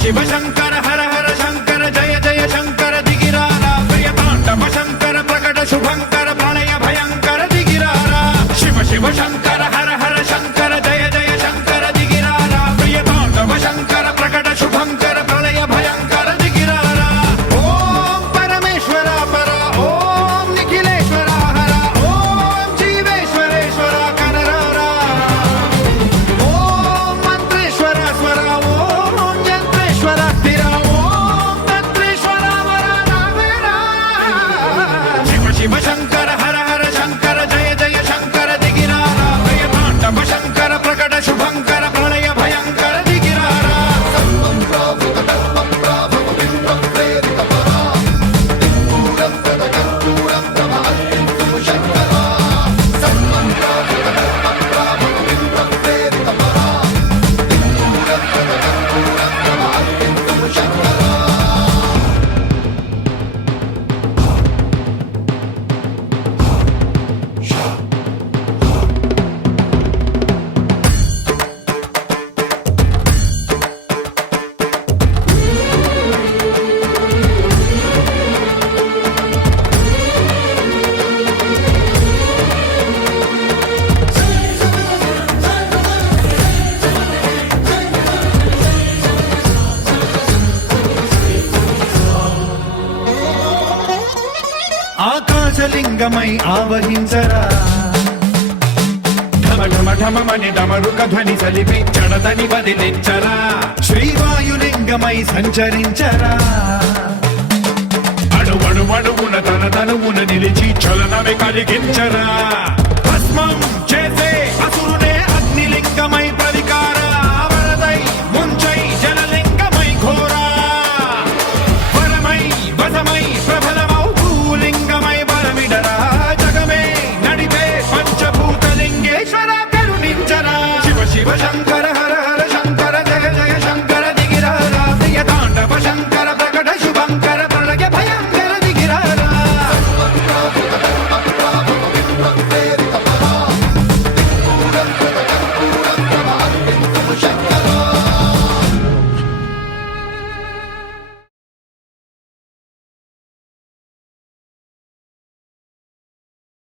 శివ శంకర హర హర శంకర జయ జయ శంకర దిగిరారా ప్రియతాండవ శంకర ప్రకట శుభంకర ప్రళయ భయంకర దిగిరారా శివ శివ శంకర హర హర శంకర జయ జయ శంకర దిగిరారా ప్రియతాండవ శంకర ప్రకట శుభంకర ప్రళయ భయంకర దిగిరారా ఓం పరమేశ్వర పర ఓం నిఖిలేశ్వర హర ఓం జీవేశ్వరేశ్వర కనరారా ఓం మంత్రేశ్వర స్వర ఓం యంత్రేశ్వర స్థిర ఓం తంత్రేశ్వర వరదావేరా శివ శివ శంకర హర హర శంకర జయ జయ శంకర దిగిరారా ప్రియతాండవ శంకర ప్రకట శుభంకర ప్రళయ భయంకర దిగిరారా ఆకాశలింగమై ఆవహించరా ఢమ ఢమ ఢమమని డమరుక ధ్వని సలిపి చడదని వదిలించరా శ్రీవాయులింగమై సంచరించరా అణువణువున తన తనువున నిలిచి చలనమే కలిగించరా భస్మం